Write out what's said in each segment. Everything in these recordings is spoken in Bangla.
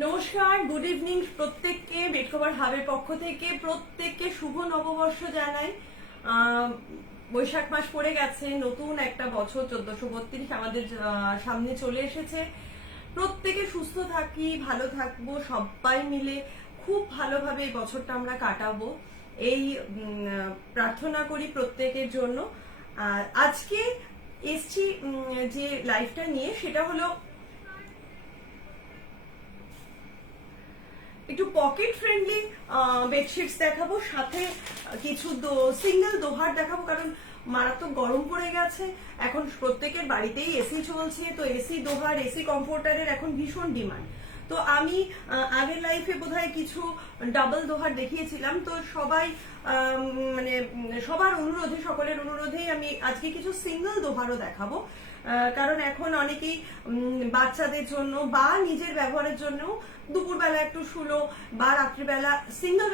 নমস্কার, গুড ইভিনিং প্রত্যেককে। বেড কভার হাবের পক্ষ থেকে প্রত্যেককে শুভ নববর্ষ জানাই। বৈশাখ মাস পড়ে গেছে, নতুন একটা বছর 1432 আমাদের সামনে চলে এসেছে। প্রত্যেকে সুস্থ থাকি, ভালো থাকবো, সবাই মিলে খুব ভালোভাবে এই বছরটা আমরা কাটাবো, এই প্রার্থনা করি প্রত্যেকের জন্য। আজকে এসছি যে লাইফটা নিয়ে, সেটা হলো একটু পকেট ফ্রেন্ডলি বেডশিটস দেখাবো, সাথে কিছু সিঙ্গেল দোহার দেখাবো। কারণ মারাত্মক গরম পড়ে গেছে, এখন প্রত্যেকের বাড়িতেই এসি চলছে, তো এসি দোহার, এসি কমফোর্টারের এখন ভীষণ ডিমান্ড। তো আমি আগের লাইফে বোধহয় কিছু ডাবল দোহার দেখিয়েছিলাম, তো সবাই মানে সবার অনুরোধে, সকলের অনুরোধেই আমি আজকে কিছু সিঙ্গেল দোহারও দেখাবো। কারণ এখন অনেকেই বাচ্চাদের জন্য বা নিজের ব্যবহারের জন্য দুপুরবেলা একটু শুলো বা রাত্রিবেলা সিঙ্গেল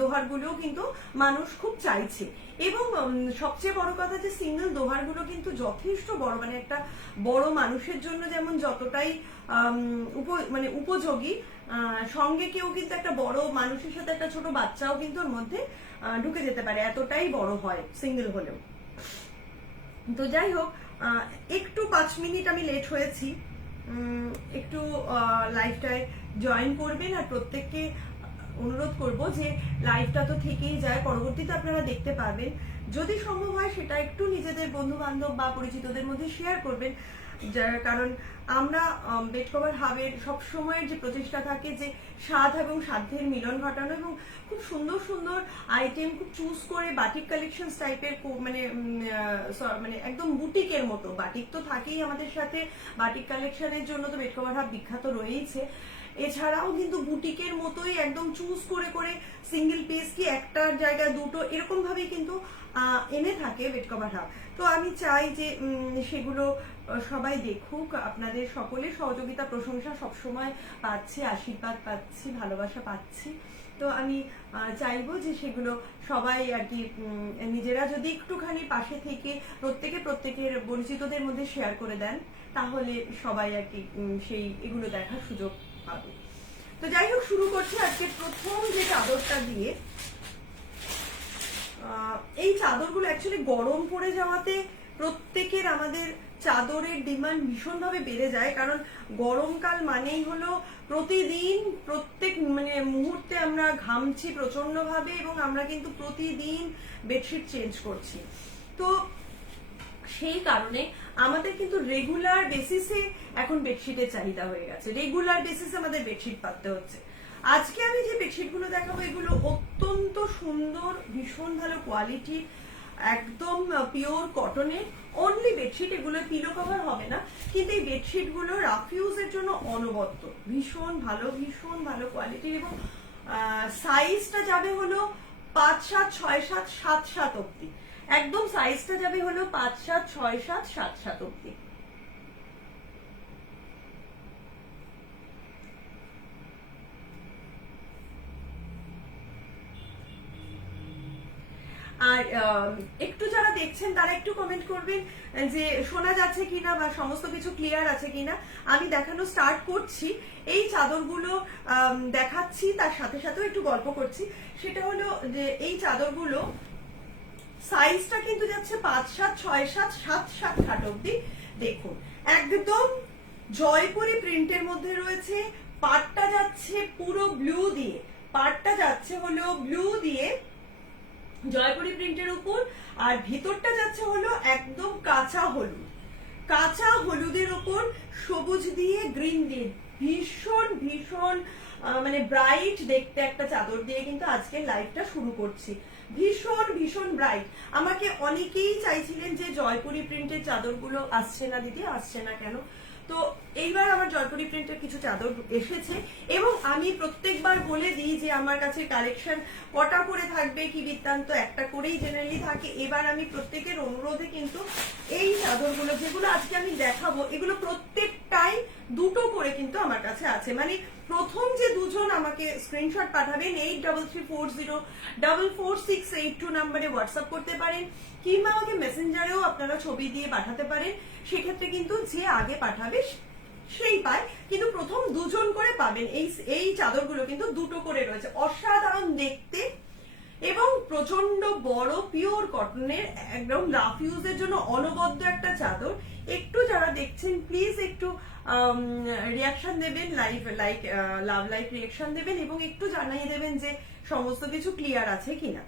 দোহারগুলো কিন্তু মানুষ খুব চাইছে। এবং সবচেয়ে বড় কথা যে সিঙ্গেল দোহারগুলো কিন্তু যথেষ্ট বড়, মানে একটা বড় মানুষের জন্য যেমন যতটাই মানে উপযোগী, সঙ্গে কেউ কিন্তু একটা বড় মানুষের সাথে একটা ছোট বাচ্চাও কিন্তু ওর মধ্যে ঢুকে যেতে পারে, এতটাই বড় হয় সিঙ্গেল হলেও। তো যাই হোক, একটু 5 মিনিট আমি লেট হয়েছি, একটু লাইভটায় জয়েন করবেন। আর প্রত্যেককে অনুরোধ করব যে লাইভটা তো থেকেই যায়, পরবর্তীতে আপনারা দেখতে পাবেন। যদি সম্ভব হয় সেটা একটু নিজেদের বন্ধু বান্ধব বা পরিচিতদের মধ্যে শেয়ার করবেন, কারণ আমরা বেড কভার হাবের সবসময়ের যে প্রচেষ্টা থাকে যে স্বাদ এবং সাধ্যের মিলন ঘটানো, এবং খুব সুন্দর সুন্দর আইটেম খুব চুজ করে বাটিক কালেকশন টাইপের, মানে মানে একদম বুটিকের মতো। বাটিক তো থাকেই আমাদের সাথে, বাটিক কালেকশনের জন্য তো বেড কভার হাব বিখ্যাত রয়েছে। এছাড়াও কিন্তু বুটিকের মতোই একদম চুজ করে করে সিঙ্গেল পিস কি একটার জায়গায় দুটো এরকম ভাবেই কিন্তু এনে থাকে বেড কভার হাব। তো আমি চাই যে সেগুলো সবাই দেখুক, আপনাদের সকলের সহযোগিতা প্রশংসা সবসময় পাচ্ছি, আশীর্বাদ পাচ্ছি, ভালোবাসা পাচ্ছি। তো আমি চাইবো যে সেগুলো সবাই আর কি নিজেরা যদি একটুখানি পাশে থেকে প্রত্যেকের পরিচিতদের মধ্যে শেয়ার করে দেন, তাহলে সবাই আর কি সেই এগুলো দেখার সুযোগ পাবে। তো যাই হোক, শুরু করছি আজকে প্রথম যে চাদরটা দিয়ে। এই চাদরগুলো অ্যাকচুয়ালি গরম পড়ে যাওয়াতে প্রত্যেকের আমাদের চাদরের ডিমান্ড ভীষণভাবে বেড়ে যায়। কারণ গরমকাল মানেই হলো প্রতিদিন প্রত্যেক মানে মুহূর্তে আমরা ঘামছি প্রচন্ড ভাবে, এবং আমরা কিন্তু প্রতিদিন বেডশিট চেঞ্জ করছি। তো সেই কারণে আমাদের কিন্তু রেগুলার বেসিসে এখন বেডশিটের চাহিদা হয়ে গেছে, রেগুলার বেসিসে আমাদের বেডশিট পাততে হচ্ছে। আজকে আমি যে বেডশিট গুলো দেখাবো এগুলো অত্যন্ত সুন্দর, ভীষণ ভালো কোয়ালিটি, একদম পিওর কটনের অনলি বেডশিট। এগুলো পিলো কভার হবে না, কিন্তু এই বেডশিট গুলো রাফ ইউজের জন্য অনবদ্য, ভীষণ ভালো কোয়ালিটির। এবং সাইজটা যাবে হলো 5-7, 6-7, 7-7 অব্দি, একদম সাইজটা যাবে হলো 5-7, 6-7, 7-7 অব্দি। আর একটু যারা দেখছেন তারা একটু কমেন্ট করবেন যে শোনা যাচ্ছে কিনা বা সমস্ত কিছু ক্লিয়ার আছে কিনা। আমি দেখানো স্টার্ট করছি, এই চাদরগুলো দেখাচ্ছি, তার সাথে সাথেও একটু গল্প করছি। সেটা হলো যে এই চাদরগুলো সাইজটা কিন্তু যাচ্ছে 5-7, 6-7, 7-7 খাট অব্দি। দেখুন, একদম জয়পুরি প্রিন্টের মধ্যে রয়েছে। পাটটা যাচ্ছে পুরো ব্লু দিয়ে, পাটটা যাচ্ছে হলো ব্লু দিয়ে জয়পুরি প্রিন্টের উপর, আর ভিতরটা যাচ্ছে হলো একদম কাঁচা হলুদের উপর সবুজ দিয়ে গ্রিন দিয়ে, ভীষণ মানে ব্রাইট দেখতে একটা চাদর দিয়ে কিন্তু আজকে লাইভটা শুরু করছি। ভীষণ ব্রাইট। আমাকে অনেকেই চাইছিলেন যে জয়পুরি প্রিন্টের চাদরগুলো আসছে না দিদি, আসছে না কেন। তো এইবার আমার জয়পুরি প্রিন্টের কিছু চাদর এসেছে, এবং আমি প্রত্যেকবার বলে দিই যে আমার কাছে কালেকশন কটা করে থাকবে কি বৃত্তান্ত, একটা করেই জেনারেলি থাকে। এবার আমি প্রত্যেকের অনুরোধে কিন্তু এই চাদরগুলো যেগুলো আজকে আমি দেখাবো, এগুলো প্রত্যেকটাই দুটো করে কিন্তু আমার কাছে আছে। মানে প্রথম যে দুজন আমাকে স্ক্রিনশট পাঠাবেন 8340444682 নাম্বারে হোয়াটসঅ্যাপ করতে পারেন, কিংবা আমাকে মেসেঞ্জারেও আপনারা ছবি দিয়ে পাঠাতে পারেন। সেক্ষেত্রে কিন্তু যে আগে পাঠাবে সেই পায়, কিন্তু প্রথম দুজন করে পাবেন। এই চাদরগুলো কিন্তু দুটো করে রয়েছে, অসাধারণ দেখতে এবং প্রচন্ড বড় পিওর কটনের, একদম রাফ ইউজের জন্য অনবদ্য একটা চাদর। একটু যারা দেখছেন প্লিজ একটু রিয়াকশন দেবেন, লাভ লাইক রিয়াকশন দেবেন এবং একটু জানিয়ে দেবেন যে সমস্ত কিছু ক্লিয়ার আছে কিনা।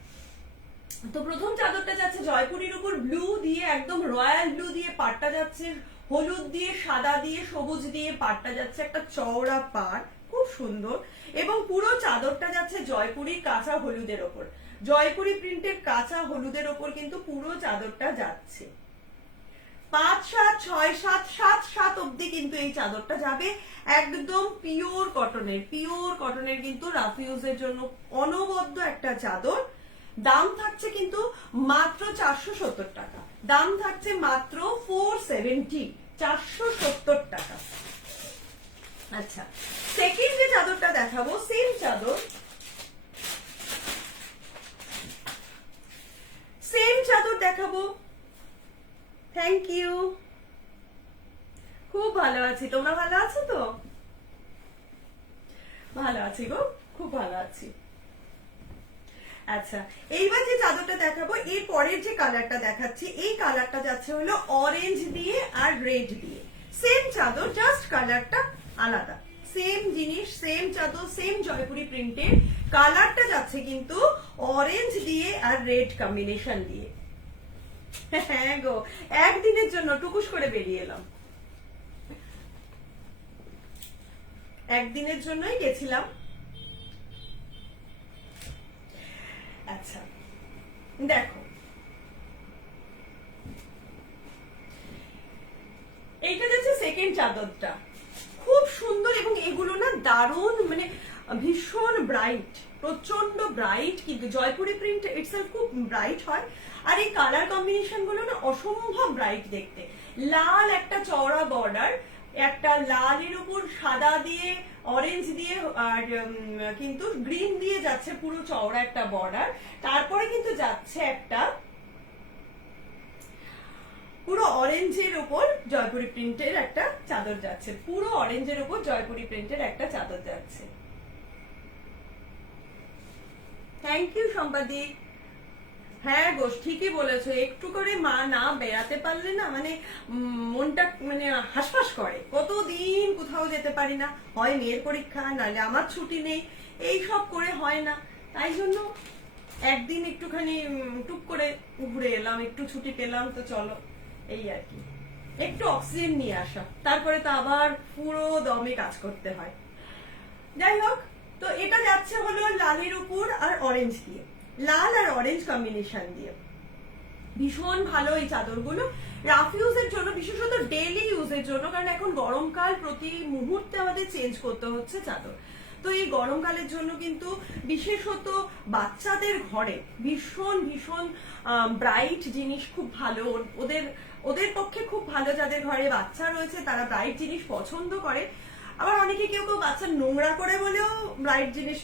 তো প্রথম চাদরটা যাচ্ছে জয়পুরীর উপর ব্লু দিয়ে, একদম রয়্যাল ব্লু দিয়ে পাড়টা যাচ্ছে, হলুদ দিয়ে, সাদা দিয়ে, সবুজ দিয়ে পাড়টা যাচ্ছে, একটা চওড়া পাড়, খুব সুন্দর। এবং পুরো চাদরটা যাচ্ছে জয়পুরীর কাঁচা হলুদের ওপর, জয়পুরি প্রিন্টের কাঁচা হলুদের ওপর কিন্তু পুরো চাদরটা যাচ্ছে। 5, 7, 6, 7, 7, 7 অব্দি কিন্তু এই চাদরটা যাবে। একদম পিওর কটনের কিন্তু রাফ ইউজের জন্য অনবদ্য একটা চাদর। দাম থাকছে কিন্তু মাত্র 470 টাকা, দাম থাকছে মাত্র 470, 470 টাকা। আচ্ছা, সেকেন্ড যে চাদরটা দেখাবো, সেম চাদর দেখাবো। থ্যাংক ইউ, খুব ভালো আছি, তোমরা ভালো আছো তো? ভালো আছি গো, খুব ভালো আছি। আচ্ছা, এইবার যে চাদরটা দেখাবো, এর পরের যে কালারটা দেখাচ্ছি, এই কালারটা যাচ্ছে হলো অরেঞ্জ দিয়ে আর রেড দিয়ে। সেম চাদর, জাস্ট কালারটা আলাদা। সেম জিনিস, সেম চাদর, সেম জয়পুরি প্রিন্টের, কালারটা যাচ্ছে কিন্তু অরেঞ্জ দিয়ে আর রেড কম্বিনেশন দিয়ে। হ্যাঁ গো, একদিনের জন্য টুকুস করে বেরিয়ে এলাম, একদিনের জন্যই গেছিলাম। আচ্ছা দেখো, এইটা যাচ্ছে সেকেন্ড চাদরটা, খুব সুন্দর এবং এগুলো না দারুণ, মানে ভীষণ ব্রাইট, প্রচন্ড ব্রাইট, কিন্তু জয়পুরি প্রিন্ট ইটসেলফ খুব ব্রাইট হয়। আর এই কালার কম্বিনেশন গুলো না অসম্ভব ব্রাইট দেখতে। লাল একটা চওড়া বর্ডার, একটা লালের উপর সাদা দিয়ে, অরেঞ্জ দিয়ে আর কিন্তু গ্রিন দিয়ে যাচ্ছে পুরো চওড়া একটা বর্ডার। তারপরে কিন্তু যাচ্ছে একটা পুরো অরেঞ্জের উপর জয়পুরি প্রিন্টের একটা চাদর যাচ্ছে, পুরো অরেঞ্জের উপর জয়পুরি প্রিন্টের একটা চাদর যাচ্ছে। থ্যাংক ইউ সম্পাদিক। হ্যাঁ গো, ঠিকই বলেছো, একটু করে মা না বেড়াতে পারলে না মানে মনটা মানে হাসফাস করে। কতদিন কোথাও যেতে পারি না, হয় মেয়ের পরীক্ষা, নাহলে আমার ছুটি নেই, এই সব করে হয় না। তাই জন্য একদিন একটুখানি টুক করে ঘুরে এলাম, একটু ছুটি পেলাম তো চলো, এই আর কি, একটু অক্সিজেন নিয়ে আসা, তারপরে তো আবার পুরো দমে কাজ করতে হয়। যাই হোক, তো এটা যাচ্ছে হলো লালের উপর আর অরেঞ্জ দিয়ে, লাল আর অরেঞ্জ কম্বিনেশন দিয়ে। ভীষণ ভালো এই চাদরগুলো রাফ ইউজের জন্য, বিশেষত ডেইলি ইউজের জন্য, কারণ এখন গরমকাল, প্রতি মুহূর্তে আমাদের চেঞ্জ করতে হচ্ছে চাদর। তো এই গরমকালের জন্য কিন্তু বিশেষত বাচ্চাদের ঘরে ভীষণ ভীষণ ব্রাইট জিনিস খুব ভালো, ওদের পক্ষে খুব ভালো। যাদের ঘরে বাচ্চা রয়েছে তারা ব্রাইট জিনিস পছন্দ করে। আবার অনেকে কেউ বাচ্চা নোংরা করে বলেও ব্রাইট জিনিস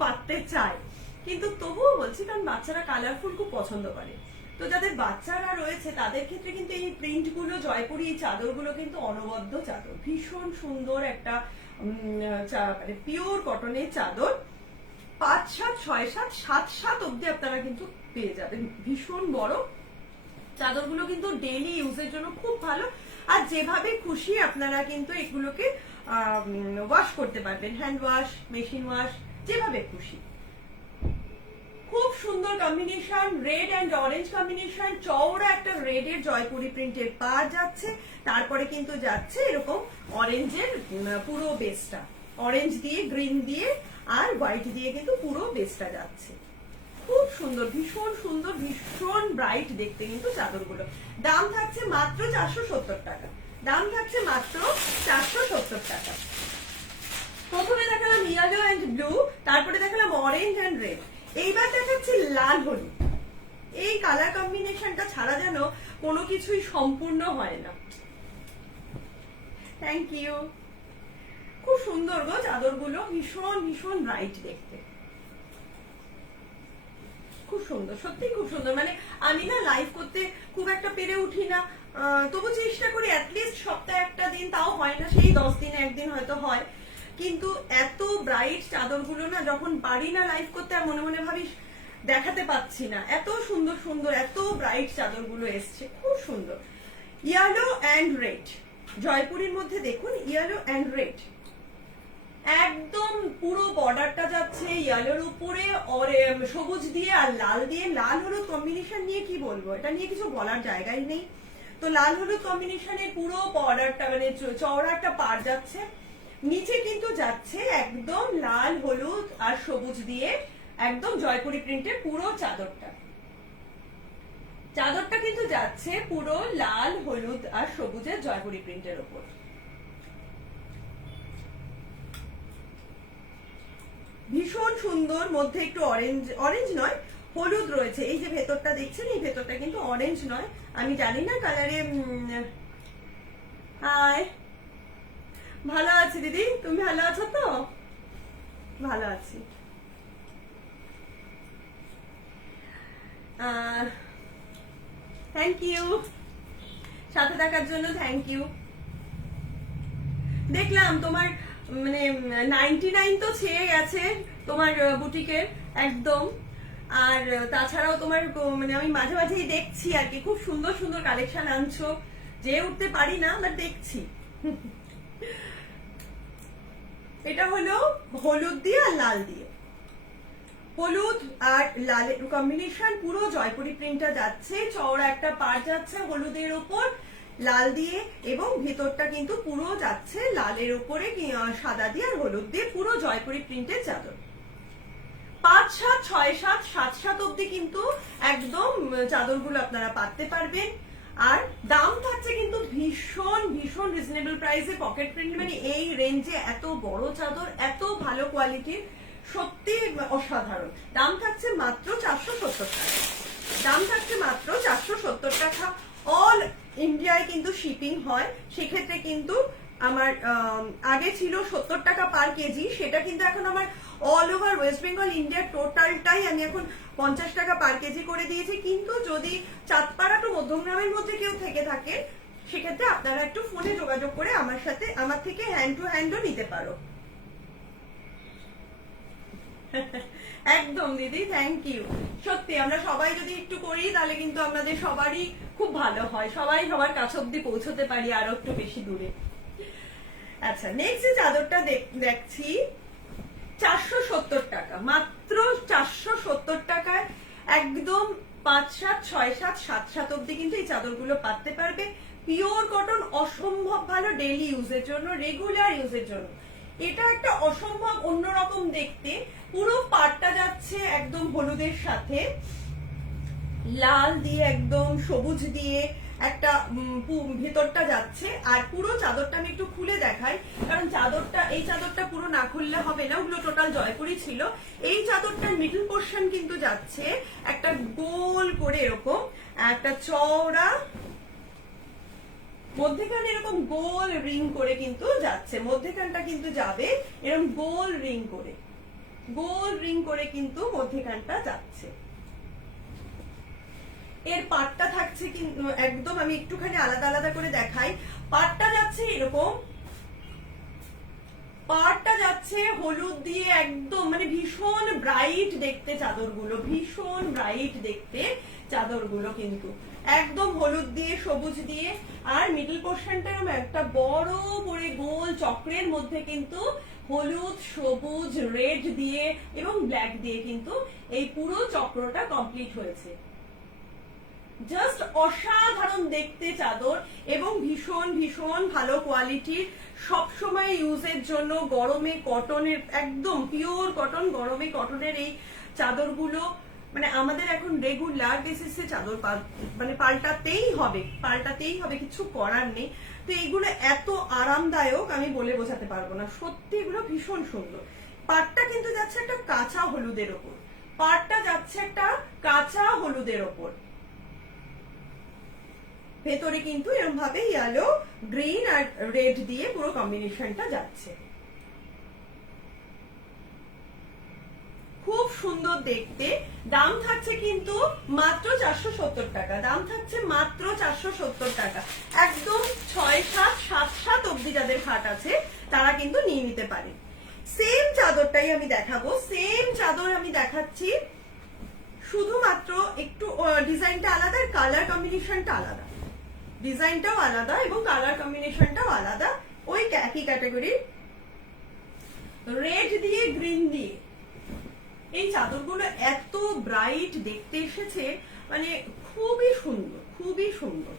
পাততে চায়, কিন্তু তবুও বলছি, কারণ বাচ্চারা কালারফুল খুব পছন্দ করে। তো যাদের বাচ্চারা রয়েছে তাদের ক্ষেত্রে কিন্তু এই প্রিন্ট গুলো, জয়পুরি এই চাদরগুলো কিন্তু অনবদ্য চাদর, ভীষণ সুন্দর একটা মানে পিওর কটনের চাদর। 5, 7, 6, 7, 7, 7 অব্দি আপনারা কিন্তু পেয়ে যাবেন। ভীষণ বড় চাদরগুলো কিন্তু ডেইলি ইউজের জন্য খুব ভালো। আর যেভাবে খুশি আপনারা কিন্তু এগুলোকে ওয়াশ করতে পারবেন, হ্যান্ড ওয়াশ, মেশিন ওয়াশ, যেভাবে খুশি। খুব সুন্দর combination, red and orange combination, চওড়া একটা রেডের জয়পুরি প্রিন্টের পাড় যাচ্ছে, তারপরে কিন্তু যাচ্ছে এরকম অরেঞ্জের পুরো বেসটা, অরেঞ্জ দিয়ে, গ্রিন দিয়ে আর হোয়াইট দিয়ে কিন্তু পুরো বেসটা যাচ্ছে। খুব সুন্দর, ভীষণ সুন্দর, ভীষণ ব্রাইট দেখতে কিন্তু চাদরগুলো। দাম থাকছে মাত্র 470 টাকা, দাম থাকছে মাত্র 470 টাকা। প্রথমে দেখালাম ইয়েলো অ্যান্ড ব্লু, তারপরে দেখালাম অরেঞ্জ অ্যান্ড রেড, এইবার দেখাচ্ছি লাল হলুদ। এই কালার কম্বিনেশনটা ছাড়া যেন কোনো কিছুই সম্পূর্ণ হয় না। থ্যাংক ইউ, খুব সুন্দর গো চাদরগুলো, ভীষণ ভীষণ ব্রাইট দেখতে, খুব সুন্দর, সত্যি খুব সুন্দর। মানে আমি না লাইভ করতে খুব একটা পেরে উঠি না, তবু চেষ্টা করি অ্যাটলিস্ট সপ্তাহে একটা দিন, তাও হয় না, সেই 10 দিনে একদিন হয়তো হয়, কিন্তু এত ব্রাইট চাদরগুলো না যখন পারি না লাইভ করতে আর মনে মনে ভাবি দেখাতে পাচ্ছি না, এত সুন্দর সুন্দর এত ব্রাইট চাদরগুলো এসছে, খুব সুন্দর। ইয়েলো অ্যান্ড রেড, জয়পুরীর মধ্যে দেখুন ইয়েলো অ্যান্ড রেড, একদম পুরো বর্ডারটা যাচ্ছে ইয়েলোর উপরে সবুজ দিয়ে আর লাল দিয়ে, লাল হলুদ কম্বিনেশন নিয়ে কি বলবো, এটা নিয়ে কিছু বলার জায়গাই নেই। তো লাল হলুদ কম্বিনেশনের পুরো বর্ডারটা মানে চওড়া একটা পাড় যাচ্ছে, নিচে কিন্তু যাচ্ছে একদম লাল হলুদ আর সবুজ দিয়ে একদম জয়পুরি প্রিন্টের পুরো চাদরটা, চাদরটা কিন্তু যাচ্ছে পুরো লাল হলুদ আর সবুজের জয়পুরি প্রিন্টের উপর। ভীষণ সুন্দর, মধ্যে একটু অরেঞ্জ, অরেঞ্জ নয় হলুদ রয়েছে, এই যে ভেতরটা দেখছেন এই ভেতরটা কিন্তু অরেঞ্জ নয়, আমি জানি না কালারে। হাই, ভালো আছি দিদি, তুমি ভালো আছো তো? ভালো আছি। থ্যাংক ইউ, সাথে থাকার জন্য থ্যাংক ইউ। দেখলাম তোমার মানে 99 তো ছেয়ে গেছে তোমার বুটিকের একদম, আর তাছাড়াও তোমার মানে আমি মাঝে মাঝেই দেখছি আর কি, খুব সুন্দর সুন্দর কালেকশন আনছো, যে উঠতে পারি না বাট দেখছি। এটা হলো হলুদ দিয়ে আর লাল দিয়ে, হলুদ আর লালের কম্বিনেশন, পুরো জয়পুরি প্রিন্টটা যাচ্ছে, চওড়া একটা পাড় যাচ্ছে হলুদের উপর লাল দিয়ে, এবং ভেতরটা কিন্তু পুরো যাচ্ছে লালের উপরে সাদা দিয়ে আর হলুদ দিয়ে, পুরো জয়পুরি প্রিন্টের চাদর। 5, 7, 6, 7, 7, 7 অব্দি কিন্তু একদম চাদরগুলো আপনারা পাততে পারবেন। আর দাম থাকছে কিন্তু ভীষণ ভীষণ রিজনেবল প্রাইসে, পকেট প্রিন্ট মানে এই রেঞ্জে এত বড় চাদর, এত ভালো কোয়ালিটির, সত্যি অসাধারণ। দাম থাকছে মাত্র 470 টাকা, দাম থাকছে মাত্র 470 টাকা। অল ইন্ডিয়ায় কিন্তু শিপিং হয়, সেক্ষেত্রে কিন্তু আমার আগে ছিল 70 টাকা পার কেজি, সেটা কিন্তু এখন আমার all over West Bengal India টোটালটাই আমি এখন 50 টাকা পার কেজি করে দিয়েছি। কিন্তু যদি চাঁদপাড়া টু মধ্যমগ্রামের মধ্যে কেউ থেকে থাকে, সেক্ষেত্রে আপনারা একটু ফোনে যোগাযোগ করে আমার সাথে, আমার থেকে হ্যান্ড টু হ্যান্ডও নিতে পারো। একদম দিদি, থ্যাংক ইউ। সত্যি আমরা সবাই যদি একটু করি তাহলে কিন্তু আমাদের সবারই খুব ভালো হয়, সবাই সবার কাছ অব্দি পৌঁছতে পারি আরো একটু বেশি দূরে। আচ্ছা, নেক্সট যে চাদরটা দেখছি 470 টাকা, মাত্র 470 টাকায় একদম 5, 7, 6, 7, 7, 7 অব্দি কিন্তু এই চাদরগুলো পাততে পারবে। পিওর কটন, অসম্ভব ভালো ডেইলি ইউজের জন্য, রেগুলার ইউজের জন্য। এটা একটা অসম্ভব অন্যরকম দেখতে, পুরো পাটটা যাচ্ছে একদম হলুদের সাথে লাল দিয়ে একদম সবুজ দিয়ে একটা ভেতরটা যাচ্ছে, আর পুরো চাদরটা আমি একটু খুলে দেখাই, কারণ চাদরটা, এই চাদরটা পুরো না খুললে হবে না, ওগুলো টোটাল জয়পুরি ছিল। এই চাদরটার মিডল পোর্শন কিন্তু যাচ্ছে একটা গোল করে এরকম একটা চওড়া, মধ্যেখানে এরকম গোল রিং করে কিন্তু যাচ্ছে, মধ্যেখানটা কিন্তু যাবে এরকম গোল রিং করে, গোল রিং করে কিন্তু মধ্যেখানটা যাচ্ছে। এর পাটটা থাকছে কিন্তু একদম, আমি একটুখানি আলাদা আলাদা করে দেখাই। পাটটা যাচ্ছে এরকম, পাটটা যাচ্ছে হলুদ দিয়ে একদম মানে ভীষণ ব্রাইট দেখতে চাদরগুলো, ভীষণ ব্রাইট দেখতে চাদরগুলো কিন্তু একদম হলুদ দিয়ে সবুজ দিয়ে, আর মিডল পোর্শনটা একটা বড় করে গোল চক্রের মধ্যে কিন্তু হলুদ সবুজ রেড দিয়ে এবং ব্ল্যাক দিয়ে কিন্তু এই পুরো চক্রটা কমপ্লিট হয়েছে। জাস্ট অসাধারণ দেখতে চাদর, এবং ভীষণ ভীষণ ভালো কোয়ালিটির, সবসময় ইউজের জন্য। গরমে কটনের, একদম পিওর কটন, গরমে কটনের এই চাদরগুলো মানে আমাদের এখন রেগুলার বেসিসে চাদর মানে পাল্টাতেই হবে, কিছু করার নেই। তো এইগুলো এত আরামদায়ক আমি বলে বোঝাতে পারবো না, সত্যি এগুলো ভীষণ সুন্দর। পাটটা কিন্তু যাচ্ছে একটা কাঁচা হলুদের ওপর, পাটটা যাচ্ছে একটা কাঁচা হলুদের ওপর, ভেতরে কিন্তু এরকম ভাবে ইয়েলো, গ্রিন আর রেড দিয়ে পুরো কম্বিনেশনটা যাচ্ছে। খুব সুন্দর দেখতে। দাম থাকছে কিন্তু মাত্র 470 টাকা, দাম থাকছে মাত্র 470 টাকা। একদম 6-7, 7-7 অব্দি যাদের খাট আছে তারা কিন্তু নিয়ে নিতে পারে। সেম চাদরটাই আমি দেখাবো, সেম চাদর আমি দেখাচ্ছি, শুধুমাত্র একটু ডিজাইনটা আলাদা, কালার কম্বিনেশনটা আলাদা, ডিজাইনটাও আলাদা এবং কালার কম্বিনেশনটাও আলাদা। ওই একই ক্যাটাগরির রেড দিয়ে গ্রিন দিয়ে এই চাদরগুলো এত ব্রাইট দেখতে এসেছে, মানে খুবই সুন্দর, খুবই সুন্দর।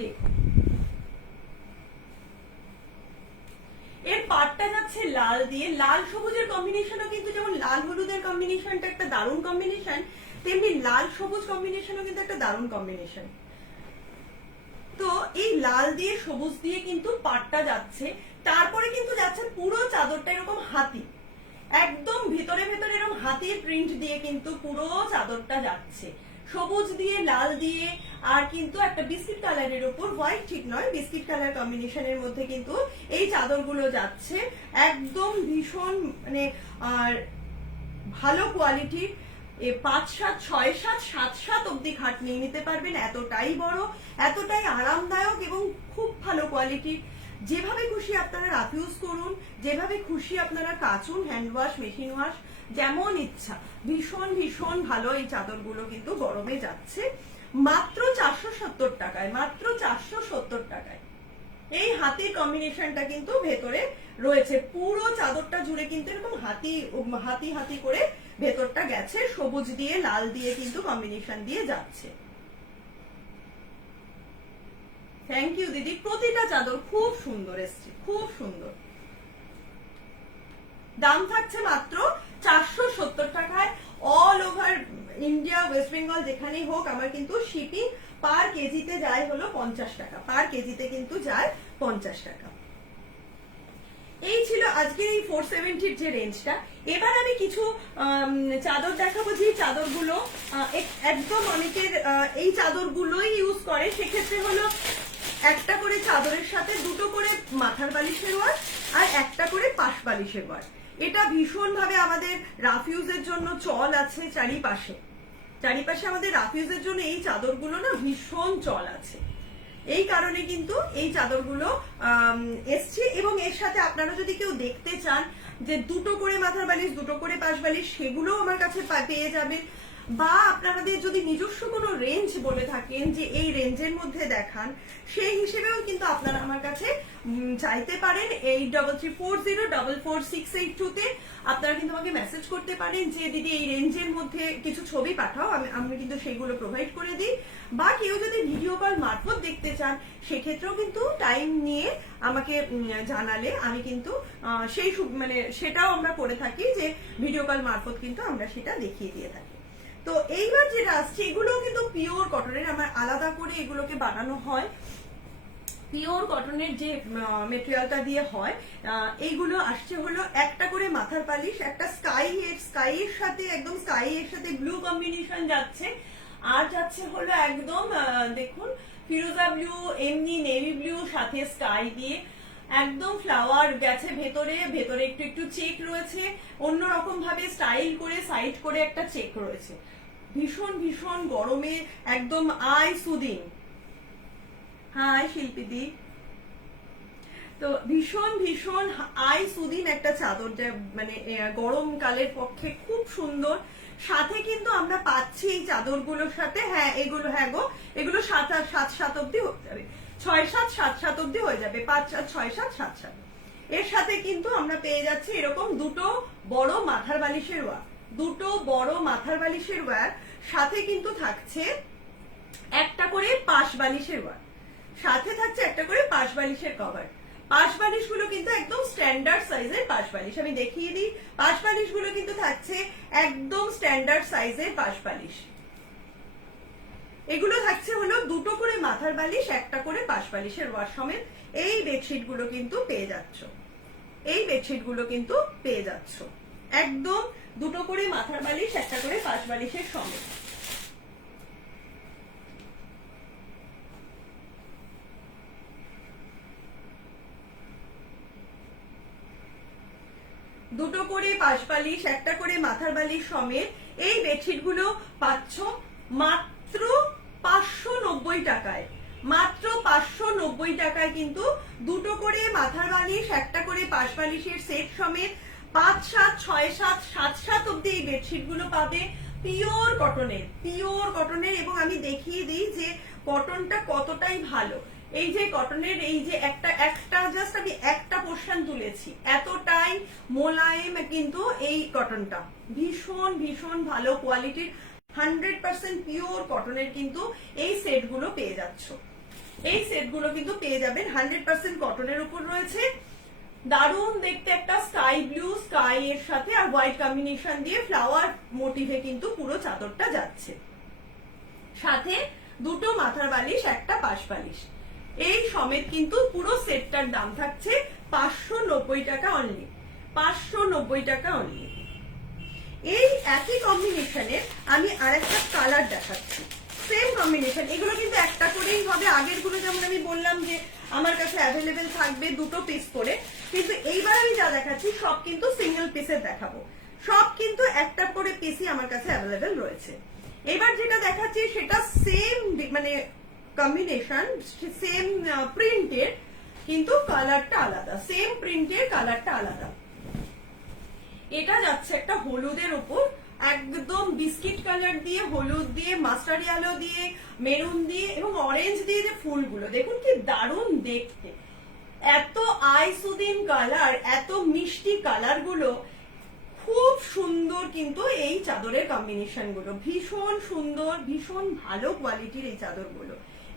দেখুন এর পাটটা যাচ্ছে লাল দিয়ে, লাল সবুজের কম্বিনেশনও কিন্তু, যেমন লাল হলুদের কম্বিনেশনটা একটা দারুণ কম্বিনেশন, তেমনি লাল সবুজ কম্বিনেশনও কিন্তু একটা দারুণ কম্বিনেশন। তো এই লাল দিয়ে সবুজ দিয়ে কিন্তু পাটটা যাচ্ছে, তারপরে কিন্তু যাচ্ছে পুরো চাদরটা এরকম হাতি, একদম ভিতরে ভেতরে এরকম হাতির প্রিন্ট দিয়ে কিন্তু পুরো চাদরটা যাচ্ছে, সবুজ দিয়ে লাল দিয়ে, আর কিন্তু একটা বিস্কিট কালারের উপর, হোয়াইট ঠিক নয়, বিস্কিট কালার কম্বিনেশনের মধ্যে কিন্তু এই চাদরগুলো যাচ্ছে। একদম ভীষণ মানে আর ভালো কোয়ালিটির, 5-7, 6-7, 7-7 অব্দি খাট নিয়ে নিতে পারবেন। এতটাই বড়, এতটাই আরামদায়ক এবং খুব ভালো কোয়ালিটির। যেভাবে খুশি আপনারা রাফ ইউজ করুন, যেভাবে খুশি আপনারা কাচুন, হ্যান্ড ওয়াশ, মেশিন ওয়াশ, যেমন ইচ্ছা। ভীষণ ভীষণ ভালো এই চাদরগুলো কিন্তু গরমে যাচ্ছে মাত্র 470 টাকায়, মাত্র 470 টাকায়। এই হাতির কম্বিনেশনটা কিন্তু ভেতরে রয়েছে, পুরো চাদরটা জুড়ে কিন্তু এরকম হাতি হাতি হাতি করে ভেতরটা গেছে, সবুজ দিয়ে লাল দিয়ে কিন্তু কম্বিনেশন দিয়ে যাচ্ছে। থ্যাংক ইউ দিদি, প্রতিটা চাদর খুব সুন্দর এসছে, খুব সুন্দর। দাম থাকছে মাত্র 470 টাকায়। All over India, West Bengal যেখানেই হোক, আমার কিন্তু শিপিং পার কেজিতে যায় হলো 50 টাকা, পার কেজিতে কিন্তু যায় 50 টাকা। এই ছিল আজকের এই 470 যে রেঞ্জটা। এবার আমি কিছু চাদর দেখাবো, যে চাদরগুলো একদম অনেকের এই চাদরগুলোই ইউজ করে। সেক্ষেত্রে হলো একটা করে চাদরের সাথে দুটো করে মাথার বালিশের ওয়ার আর একটা করে পাশ বালিশের ওয়ার। এটা ভীষণ ভাবে আমাদের রাফ ইউজের জন্য চল আছে, চারিপাশে চারিপাশে আমাদের রাফ ইউজের জন্য এই চাদরগুলো না ভীষণ চল আছে। এই কারণে কিন্তু এই চাদরগুলো এসছে। এবং এর সাথে আপনারা যদি কেউ দেখতে চান যে দুটো করে মাথার বালিশ, দুটো করে পাশ বালিশ, সেগুলো আমার কাছে পেয়ে যাবেন। বা আপনাদের যদি নিজস্ব কোনো রেঞ্জ বলে থাকেন যে এই রেঞ্জের মধ্যে দেখান, সেই হিসেবেও কিন্তু আপনারা আমার কাছে চাইতে পারেন। 8334044682 তে আপনারা কিন্তু আমাকে মেসেজ করতে পারেন যে দিদি এই রেঞ্জের মধ্যে কিছু ছবি পাঠাও, আমি কিন্তু সেইগুলো প্রোভাইড করে দিই। বা কেউ যদি ভিডিও কল মারফত দেখতে চান, সেক্ষেত্রেও কিন্তু টাইম নিয়ে আমাকে জানালে আমি কিন্তু সেই মানে সেটাও আমরা করে থাকি, যে ভিডিও কল মারফত কিন্তু আমরা সেটা দেখিয়ে দিয়ে থাকি। তো এইবার যেটা আসছে, এগুলো কিন্তু পিওর কটনের, আমার আলাদা করে এগুলোকে বানানো হয়। পিওর কটনের যে মেটেরিয়ালটা দিয়ে হয়, এইগুলো আসছে হলো একটা করে মাথার পালিশ, একটা স্কাই এর সাথে, একদম স্কাই এর সাথে ব্লু কম্বিনেশন যাচ্ছে, আর যাচ্ছে হলো একদম দেখুন ফিরোজা ব্লু, এমনি নেভি ব্লু সাথে স্কাই দিয়ে, একদম ফ্লাওয়ার গেছে ভেতরে, ভেতরে একটু একটু চেক রয়েছে, অন্যরকম ভাবে স্টাইল করে সাইড করে একটা চেক রয়েছে। ভীষণ ভীষণ গরমে একদম আই সুদিং। হাই শিল্পীদি। তো ভীষণ ভীষণ আই সুদিন একটা চাদর, যা মানে গরমকালের পক্ষে খুব সুন্দর। সাথে কিন্তু আমরা পাচ্ছি এই চাদরগুলোর সাথে, হ্যাঁ এগুলো, হ্যাঁ গো এগুলো 7-7 অব্দি হয়ে যাবে, 6-7 অব্দি হয়ে যাবে, 5-7-6-7-7। এর সাথে কিন্তু আমরা পেয়ে যাচ্ছি এরকম দুটো বড় মাথার বালিশের ওয়ার, দুটো বড় মাথার বালিশের ওয়ার, সাথে কিন্তু থাকছে একটা করে পাশ বালিশের ওয়ার, সাথে থাকছে একটা করে পাশ বালিশের কভার। পাশ বালিশ গুলো কিন্তু একদম স্ট্যান্ডার্ড সাইজের পাশ বালিশ, আমি দেখিয়ে দিই। পাশ বালিশ গুলো কিন্তু থাকছে একদম স্ট্যান্ডার্ড সাইজের পাশ বালিশ। এগুলো থাকছে হলো দুটো করে মাথার বালিশ, একটা করে পাশ বালিশের ওয়ার সমেত। এই বেডশিট গুলো কিন্তু পেয়ে যাচ্ছ, এই বেডশিট গুলো কিন্তু পেয়ে যাচ্ছ একদম দুটো করে মাথার বালিশ, একটা করে পাশ বালিশের সমেত। দুটো করে পাশ বালিশ, একটা করে মাথার বালিশ সমেত এই বেডশিট গুলো পাচ্ছ মাত্র 590 টাকায়। মাত্র 590 টাকায় কিন্তু দুটো করে মাথার বালিশ, একটা করে পাশ বালিশের সেট সমেত 5, 7, 6, 7, 7, 7 অব্দি এই বেডশিট গুলো পাবে পিওর কটনের। এবং আমি দেখিয়ে দিই যে কটনটা কতটাই ভালো। এই যে কটনের এই যে একটা জাস্ট আমি একটা পোর্শন তুলেছি, এতটাই মোলায়েম কিন্তু এই কটনটা, ভীষণ ভীষণ ভালো কোয়ালিটির 100% পিওর কটনের কিন্তু এই সেটগুলো পেয়ে যাচ্ছ। এই সেটগুলো কিন্তু পেয়ে যাবেন 100% কটনের উপর রয়েছে। দারুণ দেখতে একটা স্কাই ব্লু স্কাই এর সাথে আর হোয়াইট কম্বিনেশন দিয়ে ফ্লাওয়ার মোটিভে কিন্তু পুরো চাদরটা যাচ্ছে। সাথে দুটো মাথার বালিশ, একটা পাশ বালিশ, এই সমেত কিন্তু পুরো সেটটার দাম থাকছে 590 টাকা অনলি। 590 টাকা অনলি। এই একই কম্বিনেশনের আমি আরেকটা কালার দেখাচ্ছি, সেম কম্বিনেশন। এগুলো কিন্তু একটা করেই হবে। আগের গুলো যেমন আমি বললাম যে আমার কাছে অ্যাভেলেবেল থাকবে দুটো পিস করে, কিন্তু এইবার আমি যা দেখাচ্ছি সব কিন্তু সিঙ্গেল পিসের দেখাবো। সব কিন্তু একটা করে পিসই আমার কাছে অ্যাভেলেবেল রয়েছে। এবার যেটা দেখাচ্ছি সেটা সেম মানে কম্বিনেশন, সেম প্রিন্টের, কিন্তু কালারটা আলাদা। সেম প্রিন্টের কালারটা আলাদা। এটা যাচ্ছে একটা হলুদের উপর, একদম বিস্কিট কালার দিয়ে, হলুদ দিয়ে, মাস্টার্ড ইয়েলো দিয়ে, মেরুন দিয়ে এবং অরেঞ্জ দিয়ে যে ফুলগুলো দেখুন কি দারুণ দেখতে। এত আই সুদিং কালার, এত মিষ্টি কালার গুলো, খুব সুন্দর কিন্তু এই চাদরের কম্বিনেশন গুলো, ভীষণ সুন্দর, ভীষণ ভালো কোয়ালিটির এই চাদর গুলো।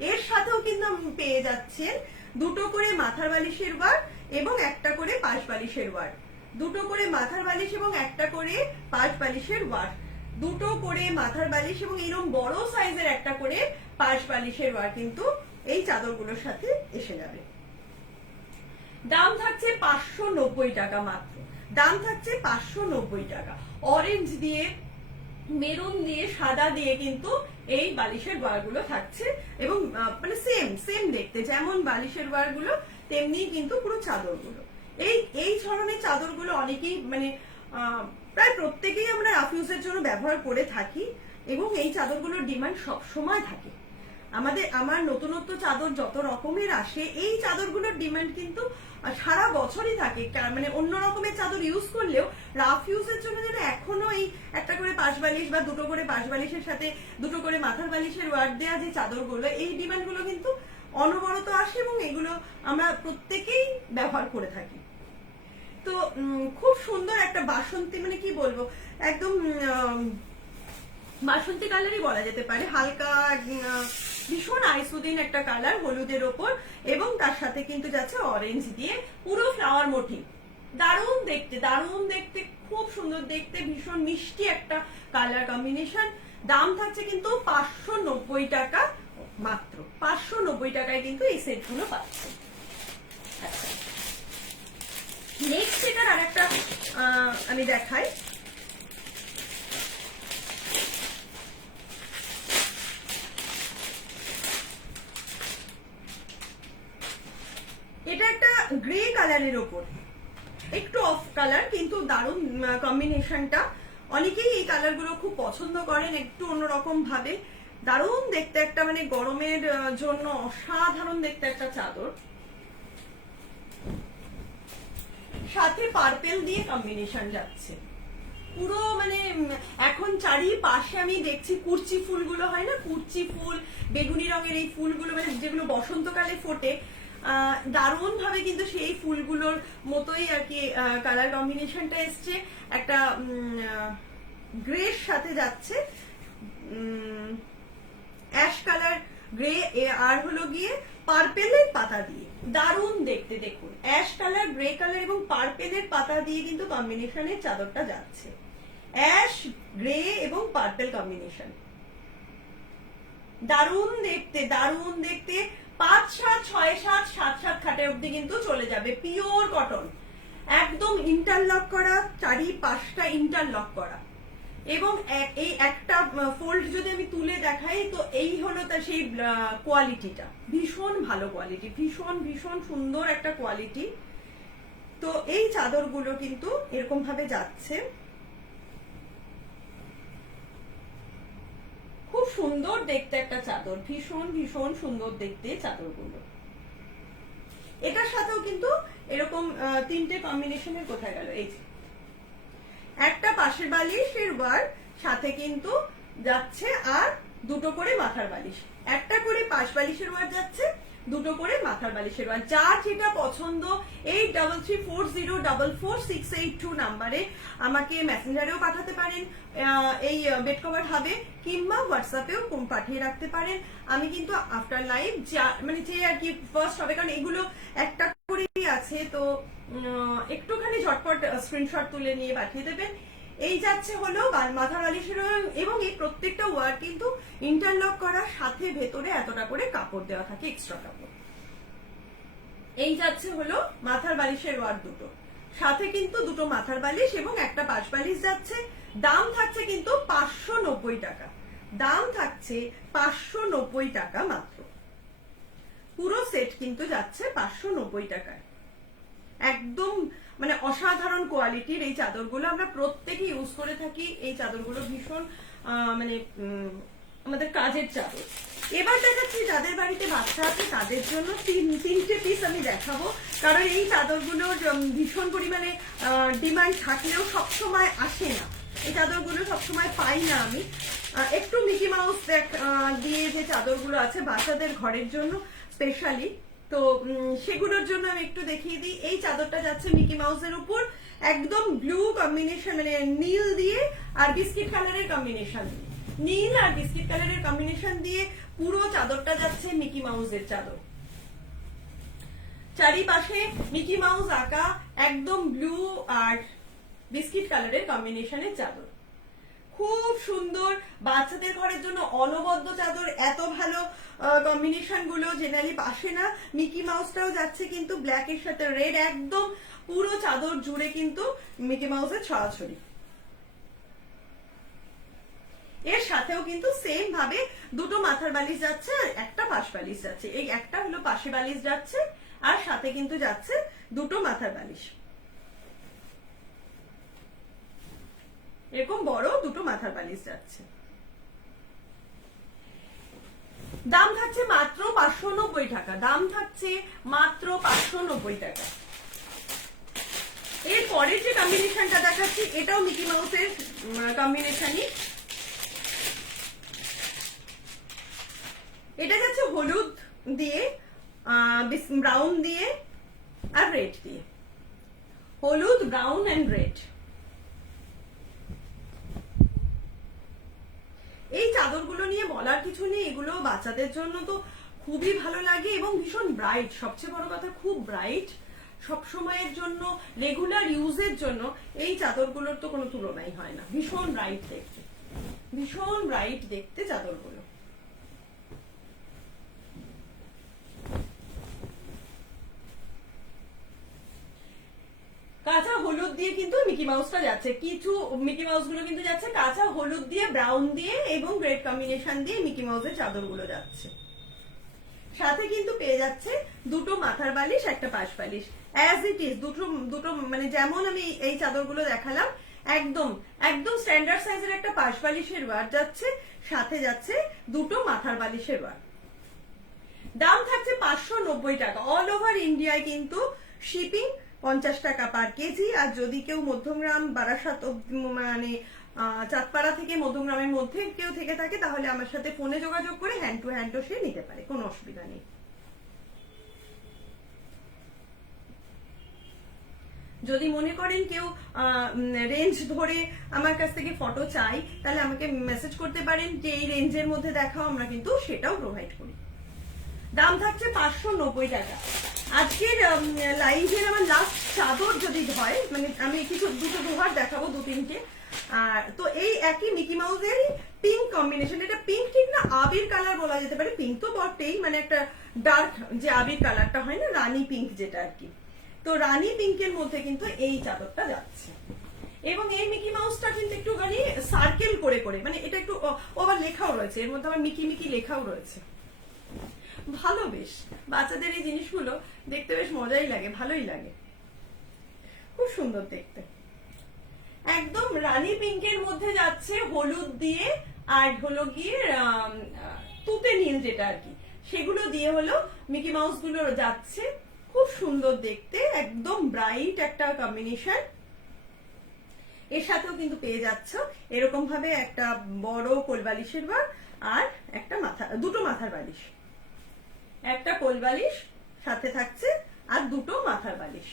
এর সাথেও কিন্তু পেয়ে যাচ্ছেন দুটো করে মাথার বালিশের ওয়ার এবং একটা করে পাশ বালিশের ওয়ার। দুটো করে মাথার বালিশ এবং একটা করে পাশ বালিশের ওয়ার। দুটো করে মাথার বালিশ এবং এরকম বড় সাইজের একটা করে পাশ বালিশের ওয়ার কিন্তু এই চাদরগুলোর সাথে এসে যাবে। দাম থাকছে 590 টাকা মাত্র। দাম থাকছে 590 টাকা। অরেঞ্জ দিয়ে, মেরুন দিয়ে, সাদা দিয়ে কিন্তু এই বালিশের ওয়ারগুলো থাকছে এবং মানে সেম দেখতে, যেমন বালিশের ওয়ারগুলো তেমনি কিন্তু পুরো চাদরগুলো। এই ধরনের চাদরগুলো অনেকেই মানে প্রায় প্রত্যেকেই আমরা রাফ ইউজের জন্য ব্যবহার করে থাকি এবং এই চাদরগুলোর ডিমান্ড সব সময় থাকে। আমার নতুনত্ব চাদর যত রকমের আসে, এই চাদরগুলোর ডিমান্ড কিন্তু সারা বছরই থাকে। মানে অন্য রকমের চাদর ইউজ করলেও রাফ ইউজের জন্য যেন এখনো এই একটা করে পাশ বালিশ বা দুটো করে পাশ বালিশের সাথে দুটো করে মাথার বালিশের ওয়ার দেওয়া যে চাদরগুলো, এই ডিমান্ডগুলো কিন্তু অনবরত আসে এবং এগুলো আমরা প্রত্যেকেই ব্যবহার করে থাকি। তো খুব সুন্দর একটা বাসন্তী, মানে কি বলবো, একদম বাসন্তী কালারই বলা যেতে পারে। হালকা ভীষণ আইসুদিন একটা কালার হলুদের ওপর এবং তার সাথে কিন্তু যাচ্ছে অরেঞ্জ দিয়ে পুরো ফ্লাওয়ার মোটিভ। দারুণ দেখতে, খুব সুন্দর দেখতে, ভীষণ মিষ্টি একটা কালার কম্বিনেশন। দাম থাকছে কিন্তু 590 টাকা মাত্র। 590 টাকায় কিন্তু এই সেটগুলো পাচ্ছে। আচ্ছা, নেক্সট এটার আরেকটা আমি দেখাই। এটা একটা গ্রে কালারের ওপর, একটু অফ কালার কিন্তু দারুণ কম্বিনেশনটা। অনেকেই এই কালার গুলো খুব পছন্দ করেন, একটু অন্যরকম ভাবে। দারুণ দেখতে একটা, মানে গরমের জন্য অসাধারণ দেখতে একটা চাদর। সাথে পার্পেল দিয়ে কম্বিনেশন যাচ্ছে পুরো। মানে এখন চারিপাশে আমি দেখছি কুরচি ফুলগুলো হয় না, কুরচি ফুল, বেগুনি রঙের এই ফুলগুলো, মানে যেগুলো বসন্তকালে ফোটে, দারুণ ভাবে কিন্তু সেই ফুলগুলোর মতোই আর কি কালার কম্বিনেশনটা এসছে। একটা গ্রের সাথে যাচ্ছে, অ্যাশ কালার গ্রে আর হলো গিয়ে পার্পেলের পাতা দিয়ে। দারুণ দেখতে, দেখুন অ্যাশ কালার, গ্রে কালার এবং পার্পেলের পাতা দিয়ে কিন্তু কম্বিনেশনের চাদরটা যাচ্ছে। অ্যাশ, গ্রে এবং পার্পেল কম্বিনেশন, দারুণ দেখতে। 5, 7, 6, 7, 7, 7 খাটে অব্দি কিন্তু চলে যাবে। পিওর কটন, একদম ইন্টারলক করা, চারিপাশটা ইন্টারলক করা এবং এই একটা ফোল্ড যদি আমি তুলে দেখাই তো এই হলো তার সেই কোয়ালিটিটা। ভীষণ ভালো কোয়ালিটি, ভীষণ সুন্দর একটা কোয়ালিটি। তো এই চাদরগুলো কিন্তু এরকম ভাবে যাচ্ছে, খুব সুন্দর দেখতে একটা চাদর, ভীষণ ভীষণ সুন্দর দেখতে চাদরগুলো। এটার সাথেও কিন্তু এরকম তিনটে কম্বিনেশনের, কোথায় গেল, এই যে একটা পাশের বালিশের ওয়ার, সাথে কিন্তু যাচ্ছে আর দুটো করে মাথার বালিশ, একটা করে পাশ বালিশের ওয়ার যাচ্ছে, দুটো করে মাথার বালিশের ওয়ার। যার যেটা পছন্দ 8334044682 নাম্বারে আমাকে মেসেঞ্জারেও পাঠাতে পারেন, এই বেড কভার হাবে, কিংবা হোয়াটসঅ্যাপেও পাঠিয়ে রাখতে পারেন। আমি কিন্তু আফটার লাইভ মানে যে আর কি ফার্স্ট হবে, কারণ এগুলো একটা করেই আছে, তো একটুখানি ঝটপট স্ক্রিনশট তুলে নিয়ে পাঠিয়ে দেবেন। এই যাচ্ছে হলো মাথার বালিশের, এবং এই প্রত্যেকটা ওয়ার কিন্তু ইন্টারলক করার সাথে ভেতরে এতটা করে কাপড় দেওয়া থাকে, এক্সট্রা কাপড়। এই যাচ্ছে হলো মাথার বালিশের ওয়ার দুটো, সাথে কিন্তু দুটো মাথার বালিশ এবং একটা পাশ বালিশ যাচ্ছে। দাম থাকছে কিন্তু 590 টাকা, দাম থাকছে 590 টাকা মাত্র। পুরো সেট কিন্তু যাচ্ছে 590 টাকায়। একদম মানে অসাধারণ কোয়ালিটির এই চাদরগুলো আমরা প্রত্যেকে ইউজ করে থাকি। এই চাদরগুলো ভীষণ মানে আমাদের কাজের চাদর। এবার দেখাচ্ছি যাদের বাড়িতে বাচ্চা আছে তাদের জন্য তিনটে পিস আমি দেখাবো, কারণ এই চাদরগুলোর ভীষণ পরিমাণে ডিমান্ড থাকলেও সবসময় আসে না, এই চাদরগুলো সবসময় পাই না আমি। একটু মিকি মাউস দিয়ে যে চাদরগুলো আছে বাচ্চাদের ঘরের জন্য স্পেশালি, তো সেগুলোর জন্য আমি একটু দেখিয়ে দিই। এই চাদরটা যাচ্ছে মিকি মাউসের উপর, একদম ব্লু কম্বিনেশন, মানে নীল দিয়ে আর বিস্কিট কালারের কম্বিনেশন, নীল আর বিস্কিট কালারের কম্বিনেশন দিয়ে পুরো চাদরটা যাচ্ছে মিকি মাউসের চাদর। চারিপাশে মিকি মাউস আঁকা, একদম ব্লু আর বিস্কিট কালারের কম্বিনেশনের চাদর, খুব সুন্দর। বাচ্চাদের ঘরের জন্য অনবদ্য চাদর, এত ভালো কম্বিনেশন গুলো জেনারেলি আসে না। মিকি মাউসটাও যাচ্ছে কিন্তু ব্ল্যাক এর সাথে রেড, একদম পুরো চাদর জুড়ে কিন্তু মিকি মাউসের ছড়াছড়ি। এর সাথেও কিন্তু সেম ভাবে দুটো মাথার বালিশ যাচ্ছে আর একটা পাশ বালিশ যাচ্ছে। এই একটা হলো পাশে বালিশ যাচ্ছে আর সাথে কিন্তু যাচ্ছে দুটো মাথার বালিশ, এরকম বড় দুটো মাথার বালিশ যাচ্ছে। দাম থাকছে মাত্র 590 টাকা, দাম থাকছে মাত্র 590 টাকা। এর পরের যে কম্বিনেশনটা দেখাচ্ছি এটাও মিকি মাউসের কম্বিনেশনই। এটা যাচ্ছে হলুদ দিয়ে, ব্রাউন দিয়ে আর রেড দিয়ে, হলুদ, ব্রাউন এন্ড রেড। এই চাদরগুলো নিয়ে বলার কিছু নেই, এগুলো বাচ্চাদের জন্য তো খুবই ভালো লাগে এবং ভীষণ ব্রাইট, সবচেয়ে বড় কথা খুব ব্রাইট, সব সময়ের জন্য রেগুলার ইউজের জন্য এই চাদরগুলোর তো কোনো তুলনাই হয় না। ভীষণ ব্রাইট দেখতে, ভীষণ ব্রাইট দেখতে চাদরগুলো। কাঁচা হলুদ দিয়ে কিন্তু মিকি মাউসটা যাচ্ছে, কিছু মিকি মাউস গুলো কিন্তু যাচ্ছে কাঁচা হলুদ দিয়ে, ব্রাউন দিয়ে এবং রেড কম্বিনেশন দিয়ে মিকি মাউসের চাদরগুলো যাচ্ছে। সাথে কিন্তু পেয়ে যাচ্ছে দুটো মাথার বালিশ, একটা পাশ বালিশ, অ্যাজ ইট ইজ দুটো মানে যেমন আমি এই চাদরগুলো দেখালাম একদম একদম স্ট্যান্ডার্ড সাইজের একটা পাশ বালিশের ওয়ার যাচ্ছে, সাথে যাচ্ছে দুটো মাথার বালিশের ওয়ার। দাম থাকছে 590 টাকা। অল ওভার ইন্ডিয়ায় কিন্তু শিপিং 50 টাকা পার কেজি। আর যদি কেউ মধ্যমগ্রাম, বারাসাত মানে চাঁদপাড়া থেকে মধ্যমগ্রামের মধ্যে কেউ থেকে থাকে তাহলে আমার সাথে ফোনে যোগাযোগ করে হ্যান্ড টু হ্যান্ডও সে নিতে পারে, কোনো অসুবিধা নেই। যদি মনে করেন কেউ রেঞ্জ ধরে আমার কাছ থেকে ফটো চাই তাহলে আমাকে মেসেজ করতে পারেন যে এই রেঞ্জের মধ্যে দেখাও, আমরা কিন্তু সেটাও প্রোভাইড করি। দাম থাকছে 590 টাকা। আজকের লাইভের আমার লাস্ট চাদর যদি হয়, মানে আমি দুটো দোহার দেখাবো, দু তিনটে। তো এই একই মিকি মাউসের পিঙ্ক কম্বিনেশন, এটা পিঙ্ক ঠিক না, আবির কালার বলা যেতে পারে, পিঙ্ক তো বটেই, মানে একটা ডার্ক যে আবির কালারটা হয় না, রানী পিঙ্ক যেটা আর কি, তো রানী পিঙ্কের মধ্যে কিন্তু এই চাদরটা যাচ্ছে। এবং এই মিকি মাউসটা কিন্তু একটুখানি সার্কেল করে করে, মানে এটা একটু ওভার লেখাও রয়েছে, এর মধ্যে আবার মিকি মিকি লেখাও রয়েছে। ভালো, বেশ বাচ্চাদের এই জিনিসগুলো দেখতে বেশ মজাই লাগে, ভালোই লাগে। খুব সুন্দর দেখতে, একদম রানী পিঙ্কের মধ্যে যাচ্ছে হলুদ দিয়ে, আর হলো গিয়ে তুতে নীল যেটা আর কি, সেগুলো দিয়ে হলো মিকি মাউস গুলো যাচ্ছে, খুব সুন্দর দেখতে, একদম ব্রাইট একটা কম্বিনেশন। এর সাথেও কিন্তু পেয়ে যাচ্ছ এরকম ভাবে একটা বড় কোলবালিশের বার আর একটা দুটো মাথার বালিশ, একটা কোলবালিশ সাথে থাকছে আর দুটো মাথার বালিশ।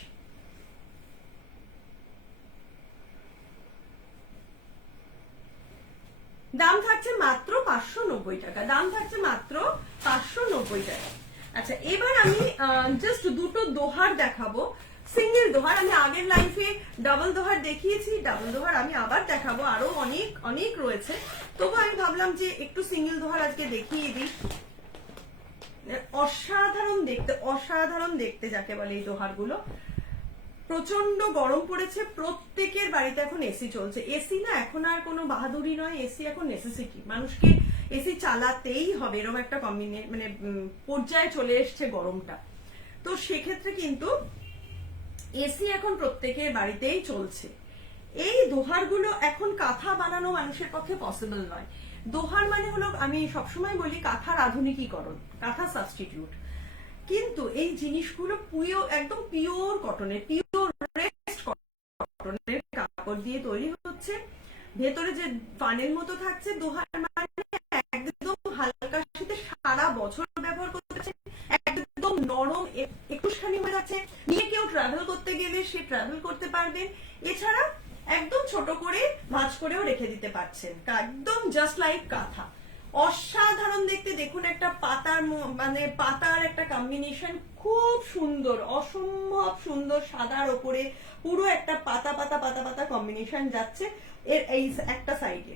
দাম থাকছে মাত্র 590 টাকা, দাম থাকছে মাত্র 590 টাকা। আচ্ছা, এবার আমি জাস্ট দুটো দোহার দেখাবো, সিঙ্গেল দোহার। আমি আগের লাইফে ডাবল দোহার দেখিয়েছি, ডাবল দোহার আমি আবার দেখাবো, আরো অনেক অনেক রয়েছে, তবু আমি ভাবলাম যে একটু সিঙ্গেল দোহার আজকে দেখিয়ে দিই। অসাধারণ দেখতে, অসাধারণ দেখতে যাকে বলে এই দোহার গুলো। প্রচন্ড গরম পড়েছে, প্রত্যেকের বাড়িতে এখন এসি চলছে। এসি না এখন আর কোনো বাহাদুরি নয়, এসি এখন নেসেসিটি, মানুষকে এসি চালাতেই হবে, এরকম একটা মানে পর্যায়ে চলে এসছে গরমটা। তো সেক্ষেত্রে কিন্তু এসি এখন প্রত্যেকের বাড়িতেই চলছে। এই দোহারগুলো এখন কাঁথা বানানো মানুষের পক্ষে পসিবল নয়। দোহার মানে হলো, আমি সবসময় বলি, কাঁথার আধুনিকীকরণ, কাঁথা সাবস্টিটিউট। কিন্তু এই জিনিসগুলো একদম পিওর কটনের, পিওর রেস্ট কটনের কাপড় দিয়ে তৈরি হচ্ছে। ভেতরে যে ফানেল মতো থাকছে, দোহার মানে একদম হালকা শীতে সারা বছর ব্যবহার করতে, একদম নরম, একটুখানি হয়ে যাচ্ছে, নিয়ে কেউ ট্রাভেল করতে গেলে সে ট্রাভেল করতে পারবেন। এছাড়া একদম ছোট করে ভাঁজ করেও রেখে দিতে পারছেন, একদম জাস্ট লাইক কাঁথা। অসাধারণ দেখতে, দেখুন একটা পাতার মানে পাতার একটা কম্বিনেশন, খুব সুন্দর, অসম্ভব সুন্দর, সাদার ওপরে পুরো একটা পাতা পাতা পাতা পাতা কম্বিনেশন যাচ্ছে এর এই একটা সাইডে।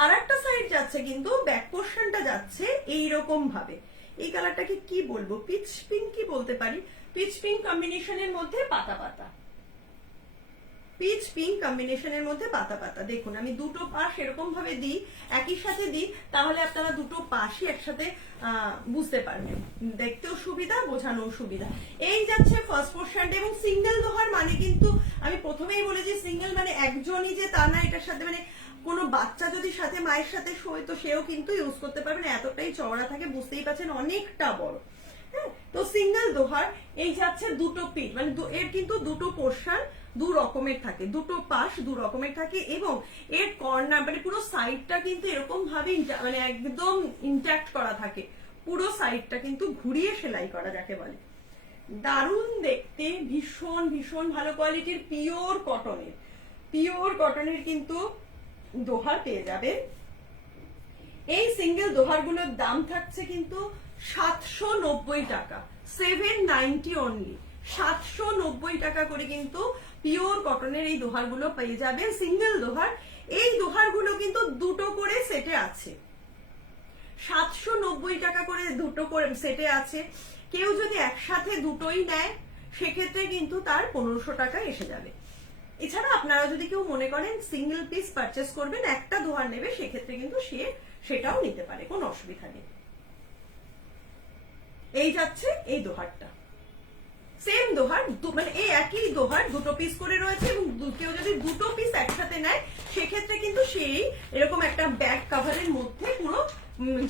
আর একটা সাইড যাচ্ছে কিন্তু ব্যাক পোর্শনটা যাচ্ছে এইরকম ভাবে। এই কালারটাকে কি বলবো, পিচ পিঙ্ক কি বলতে পারি, পিচ পিঙ্ক কম্বিনেশনের মধ্যে পাতা পাতা, পিচ পিঙ্ক কম্বিনেশনের মধ্যে পাতা পাতা। দেখুন আমি দুটো পাশ এরকম ভাবে দিই, একই সাথে দিই, তাহলে আপনারা দুটো পাশই একসাথে বুঝতে পারবেন, দেখতেও সুবিধা, বোঝানোও সুবিধা। এই যাচ্ছে ফার্স্ট পোর্শনটা। এবং সিঙ্গেল দোহার মানে কিন্তু আমি প্রথমেই বলেছি, সিঙ্গেল মানে একজনই যে তা না, এটার সাথে মানে কোনো বাচ্চা যদি সাথে মায়ের সাথে শোয় তো সেও কিন্তু ইউজ করতে পারবেন, এতটাই চওড়া থাকে, বুঝতেই পারছেন অনেকটা বড়। হ্যাঁ, তো সিঙ্গেল দোহার এই যাচ্ছে দুটো পিঠ, মানে এর কিন্তু দুটো পোর্শন দু রকমের থাকে, দুটো পাশ দু রকমের থাকে, এবং এর কর্নার মানে পুরো সাইডটা কিন্তু এরকম ভাবে মানে একদম ইন্ট্যাক্ট করা থাকে, পুরো সাইডটা কিন্তু ঘুরিয়ে সেলাই করা যাকে বলে। দারুণ দেখতে, ভীষণ ভীষণ ভালো কোয়ালিটির, পিওর কটনের, পিওর কটনের কিন্তু দোহার পেয়ে যাবে। এই সিঙ্গেল দোহার গুলোর দাম থাকছে কিন্তু 790 টাকা, 790 অনলি, 790 টাকা করে কিন্তু পিওর কটনের এই দোহার গুলো পেয়ে যাবেন, সিঙ্গেল দোহার। এই দোহার গুলো কিন্তু দুটো করে সেটে আছে, 790 টাকা করে দুটো করে সেটে আছে। কেউ যদি একসাথে দুটোই নেয় সেক্ষেত্রে কিন্তু তার 1500 টাকা এসে যাবে। এছাড়া আপনারা যদি কেউ মনে করেন সিঙ্গেল পিস পারচেস করবেন, একটা দোহার নেবে, সেক্ষেত্রে কিন্তু সেটাও নিতে পারে, কোনো অসুবিধা নেই। এই যাচ্ছে এই দোহারটা, সেম দোহার, মানে এই একই দোহার দুটো পিস করে রয়েছে, এবং কেউ যদি দুটো পিস একসাথে নেয় সেক্ষেত্রে কিন্তু সেই এরকম একটা ব্যাক কাভারের মধ্যে পুরো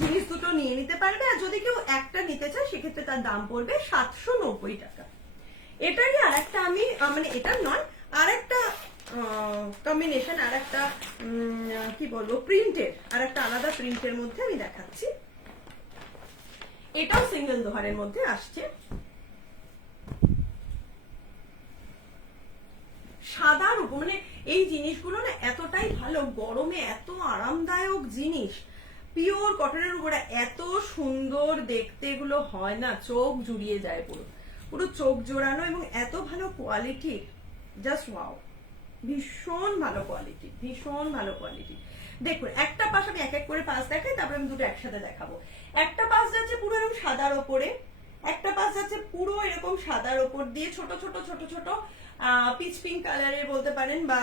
জিনিস দুটো নিয়ে নিতে পারবে। আর যদি কেউ একটা নিতে চায় সেক্ষেত্রে তার দাম পড়বে 790 টাকা। এটারই আর একটা আমি মানে এটা নয়, আর একটা কম্বিনেশন, আর একটা কি বলবো, প্রিন্টের, আর একটা আলাদা প্রিন্টের মধ্যে আমি দেখাচ্ছি। এটাও সিঙ্গেল দোহারের মধ্যে আসছে, সাদার উপর, মানে এই জিনিসগুলো না এতটাই ভালো, গরমে এত আরামদায়ক জিনিস, পিওর কটনের উপরে এত সুন্দর দেখতে এগুলো হয় না, চোখ জুড়িয়ে যায়, পুরো পুরো চোখ জোড়ানো, এবং এত ভালো কোয়ালিটি, জাস্ট ওয়াও, ভীষণ ভালো কোয়ালিটি, ভীষণ ভালো কোয়ালিটি। দেখুন একটা পাশ আমি এক এক করে পাশ দেখাই, তারপরে আমি দুটো একসাথে দেখাবো। একটা পাশ যাচ্ছে পুরো এরকম সাদার ওপরে, একটা পাশ যাচ্ছে পুরো এরকম সাদার ওপর দিয়ে ছোট ছোট ছোট ছোট পিচ পিঙ্ক কালারের বলতে পারেন, বা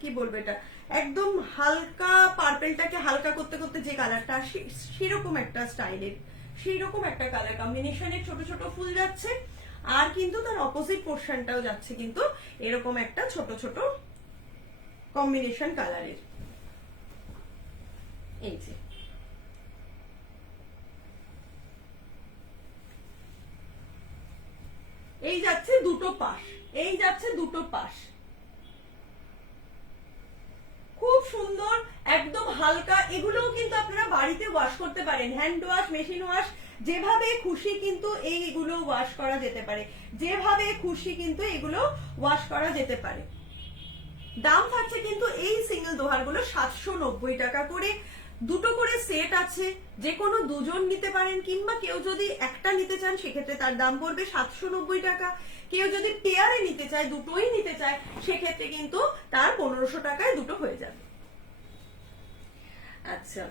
কি বলবো, এটা একদম হালকা পার্পেলটাকে হালকা করতে করতে যে কালারটা আসে সেরকম একটা স্টাইলের, সেইরকম একটা কালার কম্বিনেশনের ছোট ছোট ফুল যাচ্ছে। আর কিন্তু তার অপোজিট পোর্শনটাও যাচ্ছে কিন্তু এরকম একটা ছোট ছোট কম্বিনেশন কালারের। এই যে এই যাচ্ছে দুটো পাশ, এই যাচ্ছে দুটো পাশ, খুব সুন্দর, একদম হালকা। এগুলোও কিন্তু আপনারা বাড়িতে ওয়াশ করতে পারেন, হ্যান্ড ওয়াশ, মেশিন ওয়াশ, যেভাবে খুশি কিন্তু এইগুলো ওয়াশ করা যেতে পারে, যেভাবে খুশি কিন্তু এগুলো ওয়াশ করা যেতে পারে। দাম থাকছে কিন্তু এই সিঙ্গেল দোহারগুলো 790 টাকা করে। দুটো করে সেট আছে, যে কোনো দুজন নিতে পারেন, কিংবা কেউ যদি একটা নিতে চান সেক্ষেত্রে তার দাম পড়বে 790 টাকা। কেউ যদি পেয়ারে নিতে চায়, দুটোই নিতে চায়, সেক্ষেত্রে কিন্তু তার 1500 টাকায় দুটো হয়ে যাবে। আচ্ছা,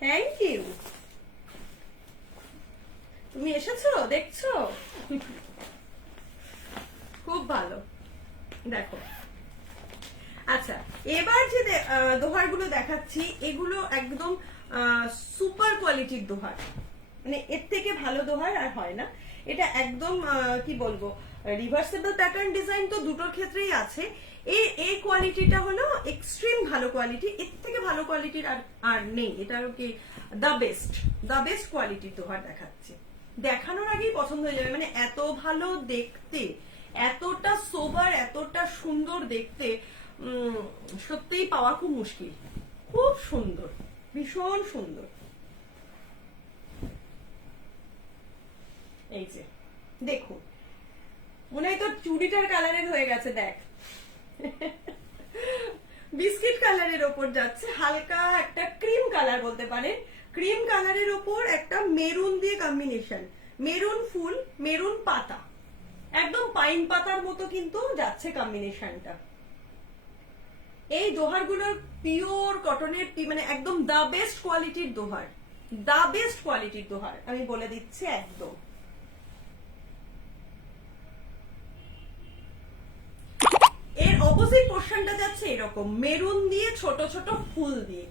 থ্যাংক ইউ। তুমি এসেছো, দেখছো, খুব ভালো। দেখো, আচ্ছা, এবার যে দোহারগুলো দেখাচ্ছি এগুলো একদম সুপার কোয়ালিটির দোহার, মানে এর থেকে ভালো দোহার আর হয় না। এটা একদম কি বলবো, রিভার্সেবল প্যাটার্ন ডিজাইন তো দুটোর ক্ষেত্রেই আছে। এই কোয়ালিটিটা হলো এক্সট্রিম ভালো কোয়ালিটি, এর থেকে ভালো কোয়ালিটির আর নেই। এটা কি দ্য বেস্ট কোয়ালিটির দোহার দেখাচ্ছে। দেখানোর আগেই পছন্দ হয়ে যাবে, মানে এত ভালো দেখতে, এতটা সোবার, এতটা সুন্দর দেখতে, সত্যিই পাওয়া খুব মুশকিল। খুব সুন্দর, ভীষণ সুন্দর। এই যে দেখুন, মনে হয় তো চুড়িটার কালারের হয়ে গেছে। দেখ, বিস্কিট কালারের ওপর যাচ্ছে, হালকা একটা ক্রিম কালার বলতে পারেন, ক্রিম কালারের ওপর একটা মেরুন দিয়ে কম্বিনেশন, মেরুন ফুল, মেরুন পাতা, একদম পাইন পাতার মতো কিন্তু যাচ্ছে কম্বিনেশনটা। এই দোহারগুলোর পিওর কটনের, মানে একদম দা বেস্ট কোয়ালিটির দোহার, দা বেস্ট কোয়ালিটির দোহার আমি বলে দিচ্ছি একদম। এর অপোজিট পোর্শনটা যাচ্ছে এরকম মেরুন দিয়ে ছোট ছোট ফুল দিয়ে।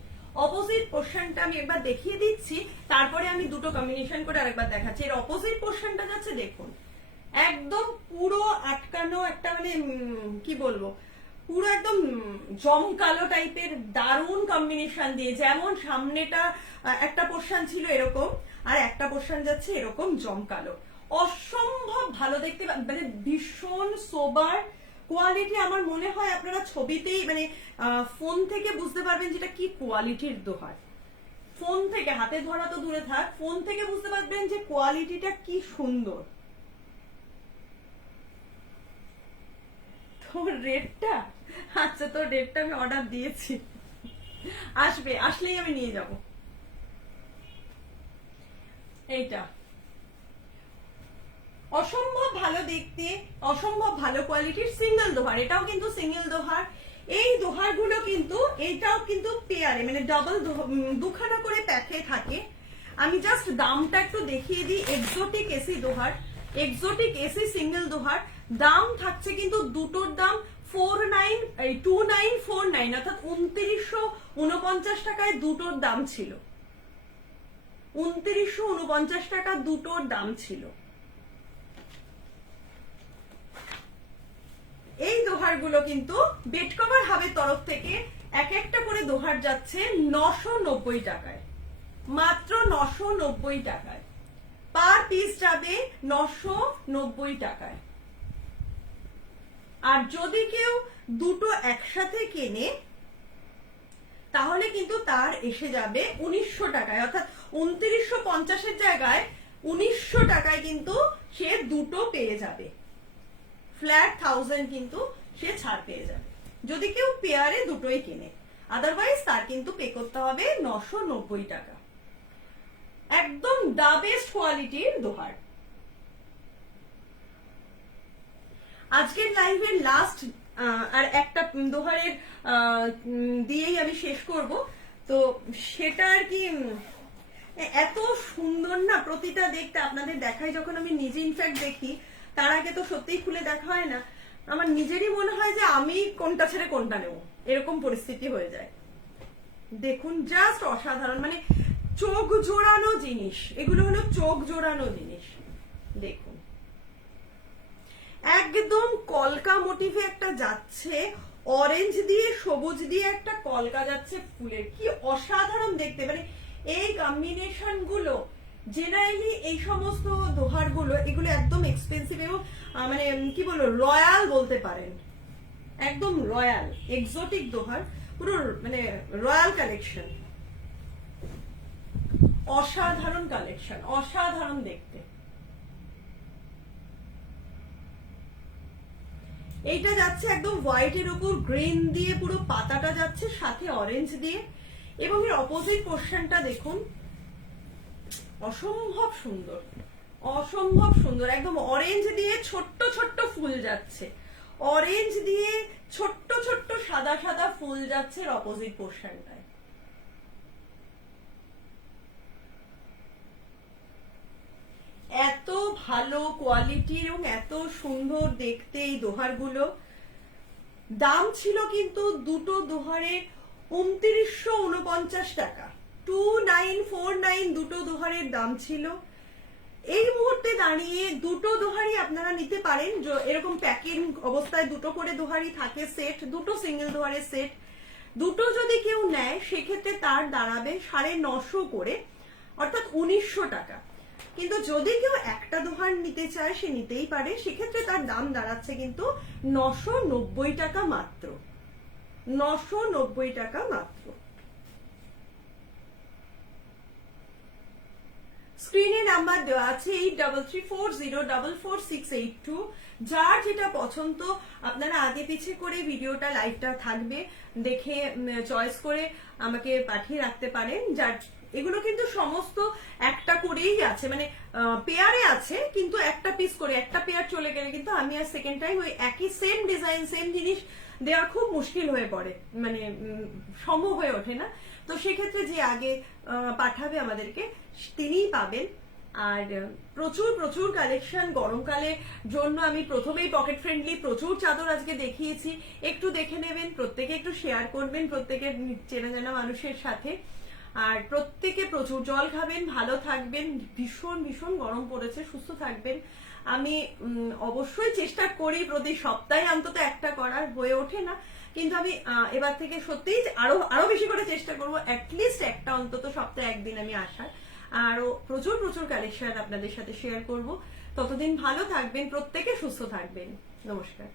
অপোজিট পোর্শনটা আমি একবার দেখিয়ে দিচ্ছি, তারপরে আমি দুটো কম্বিনেশন করে আরেকবার দেখাচ্ছি। এর অপোজিট পোর্শনটা যাচ্ছে দেখুন, একদম পুরো আটকানো একটা, মানে কি বলবো, পুরো একদম জমকালো টাইপের দারুণ কম্বিনেশন দিয়ে। যেমন সামনেটা একটা পোর্শন ছিল এরকম, আর একটা পোর্শন যাচ্ছে এরকম জমকালো, অসম্ভব ভালো দেখতে, মানে ভীষণ সোবার কোয়ালিটি। আমার মনে হয় আপনারা ছবিতেই, মানে ফোন থেকে বুঝতে পারবেন যেটা কি কোয়ালিটির দোহার। ফোন থেকে, হাতে ধরা তো দূরে থাক, ফোন থেকে বুঝতে পারবেন যে কোয়ালিটিটা কি সুন্দর। তোর রেটটা, আচ্ছা, তোর রেটটা আমি অর্ডার দিয়েছি, আসবে, আসলেই আমি নিয়ে যাব। এইটা অসম্ভব ভালো দেখতে, অসম্ভব ভালো কোয়ালিটির সিঙ্গেল দোহার, এটাও কিন্তু সিঙ্গেল দোহার। এই দোহারগুলো কিন্তু, এইটাও কিন্তু পেয়ারে, মানে ডাবল, দুখানা করে প্যাকে থাকে। আমি জাস্ট দামটা একটু দেখিয়ে দিই। এক্সোটিক এসি দোহার, এক্সোটিক এসি সিঙ্গেল দোহার, দাম থাকছে কিন্তু দুটোর দাম 2949, অর্থাৎ 2949 টাকায় দুটোর দাম ছিল, 2949 টাকা দুটোর দাম ছিল। এই দোহারগুলো কিন্তু বেড কভার হাবের তরফ থেকে এক একটা করে দোহার যাচ্ছে 990 টাকায়, মাত্র 990 টাকায়, পার পিস যাবে 990 টাকায়। আর যদি কেউ দুটো একসাথে কেনে তাহলে কিন্তু তার এসে যাবে 1900 টাকায়, অর্থাৎ 2950 জায়গায় 1900 টাকায় কিন্তু সে দুটো পেয়ে যাবে, ফ্ল্যাট 1000 কিন্তু সে ছাড় পেয়ে যাবে যদি কেউ পেয়ারে দুটোই কেনে। আদারওয়াইজ তার কিন্তু পে করতে হবে 990 টাকা। একদম দা বেস্ট কোয়ালিটির দোহার। আজকের লাইভের লাস্ট আর একটা দোহারের দিয়েই আমি শেষ করব। তো সেটা আর কি, এত সুন্দর না প্রতিটা দেখতে, আপনাদের দেখাই যখন আমি নিজে ইনফ্যাক্ট দেখি, তার আগে তো সত্যিই খুলে দেখা হয় না, আমার নিজেরই মনে হয় যে আমি কোনটা ছেড়ে কোনটা নেব, এরকম পরিস্থিতি হয়ে যায়। দেখুন, জাস্ট অসাধারণ, মানে চোখ জোড়ানো জিনিস, এগুলো হলো চোখ জোড়ানো জিনিস। দেখুন একদম কলকা মোটিভে একটা যাচ্ছে, অরেঞ্জ দিয়ে সবুজ দিয়ে একটা কলকা যাচ্ছে ফুলের, কি অসাধারণ দেখতে। মানে এই কম্বিনেশন গুলো জেনারেলি এই সমস্ত দোহার গুলো এগুলো একদম এক্সপেন্সিভ এবং মানে কি বলবো রয়্যাল বলতে পারেন, একদম রয়্যাল এক্সোটিক দোহার, পুরো মানে রয়্যাল কালেকশন, অসাধারণ কালেকশন, অসাধারণ দেখতে। এইটা যাচ্ছে একদম হোয়াইটের উপর গ্রিন দিয়ে পুরো পাতাটা যাচ্ছে, সাথে অরেঞ্জ দিয়ে, এবং এর অপোজিট পোর্শনটা দেখুন অসম্ভব সুন্দর, অসম্ভব সুন্দর। একদম অরেঞ্জ দিয়ে ছোট্ট ছোট্ট ফুল যাচ্ছে, অরেঞ্জ দিয়ে ছোট্ট ছোট্ট সাদা সাদা ফুল যাচ্ছে অপোজিট পোর্শনটায়। এত ভালো কোয়ালিটির এবং এত সুন্দর দেখতে এই দোহারগুলো। দাম ছিল কিন্তু দুটো দোহারে ২৯৪৯ টাকা, 2949 দুটো দোহারের দাম ছিল। এই মুহূর্তে দাঁড়িয়ে দুটো দোহারি আপনারা নিতে পারেন, এরকম প্যাকিং অবস্থায় দুটো করে দোহারি থাকে সেট, দুটো সিঙ্গেল দোহারের সেট, দুটো যদি কেউ নেয় সেক্ষেত্রে তার দাঁড়াবে ৯৫০ করে, অর্থাৎ ১৯০০ টাকা। কিন্তু যদি কেউ একটা দোহার নিতে চায় সে নিতেই পারে, সেক্ষেত্রে তার দাম দাঁড়াচ্ছে কিন্তু ৯৯০ টাকা মাত্র, ৯৯০ টাকা মাত্র। স্ক্রিনে নাম্বার দেওয়া আছে 8334044682। যার যেটা পছন্দ আপনারা আগে পিছে করে ভিডিওটা লাইভটা থাকবে দেখে চয়েস করে আমাকে পাঠিয়ে রাখতে পারেন। যার এগুলো কিন্তু সমস্ত একটা করেই আছে, মানে পেয়ারে আছে, কিন্তু একটা পিস করে, একটা পেয়ার চলে গেলে কিন্তু আমি আর সেকেন্ড টাইম ওই একই সেম ডিজাইন সেম জিনিস দেওয়া খুব মুশকিল হয়ে পড়ে, মানে সম্ভব হয়ে ওঠে না। তো সেক্ষেত্রে যে আগে পাঠাবে আমাদেরকে তিনিই পাবেন। আর প্রচুর প্রচুর কালেকশন গরমকালের জন্য আমি প্রথমেই পকেট ফ্রেন্ডলি প্রচুর চাদর আজকে দেখিয়েছি, একটু দেখে নেবেন, প্রত্যেকে একটু শেয়ার করবেন প্রত্যেকের চেনা জানা মানুষের সাথে। আর প্রত্যেকে প্রচুর জল খাবেন, ভালো থাকবেন, ভীষণ ভীষণ গরম পড়েছে, সুস্থ থাকবেন। আমি অবশ্যই চেষ্টা করি প্রতি সপ্তাহে অন্তত একটা করার, হয়ে ওঠে না, কিন্তু আমি এবার থেকে সত্যিই আরো বেশি করে চেষ্টা করবো, অ্যাটলিস্ট একটা অন্তত সপ্তাহে একদিন আমি আসার, আরো প্রচুর প্রচুর কালেকশন আপনাদের সাথে শেয়ার করব। ততদিন ভালো থাকবেন, প্রত্যেকে সুস্থ থাকবেন। নমস্কার।